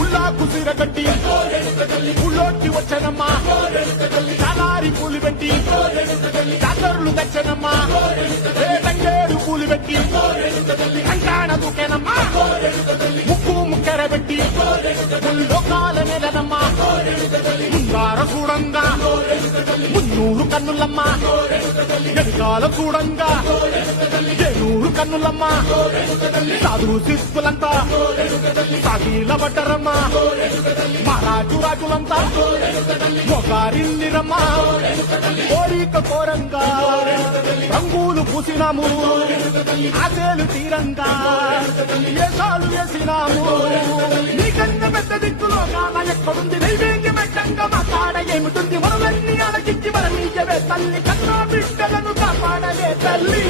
ఉల్లాకు సిరగట్టి ఉళ్ళోట్టి వచ్చనమ్మా చాలారి పూలు పెట్టి జాతరులు తెచ్చనమ్మా తంగేడు పూలు పెట్టి కంకాణ దూకేనమ్మా ముక్కు ముక్కెర పెట్టి ముల్లోకాల నెలనమ్మా ముంగార చూడంగా మున్నూరు కన్నులమ్మ ఎదుగాల చూడంగా ఏనూరు కన్నులమ్మ సాధు శిస్తులంతా సాగిల పడ్డరమ్మా మహారాజు రాజులంతా మొగారిల్లిరమ్మా కోరిక కోరంగా రంగులు పూసినాము ఆశలు తీరంగా ఏసాలు వేసినాము నీకన్నా పెద్ద దిక్కులో కాన ఎక్కడుంది నైవేద్యం పెట్టంగా మా కాడ ఏమిటుంది మనలన్నీ అడగించి మన నీయవే తల్లి కన్నా బిడ్డలను కాపాడలే తల్లి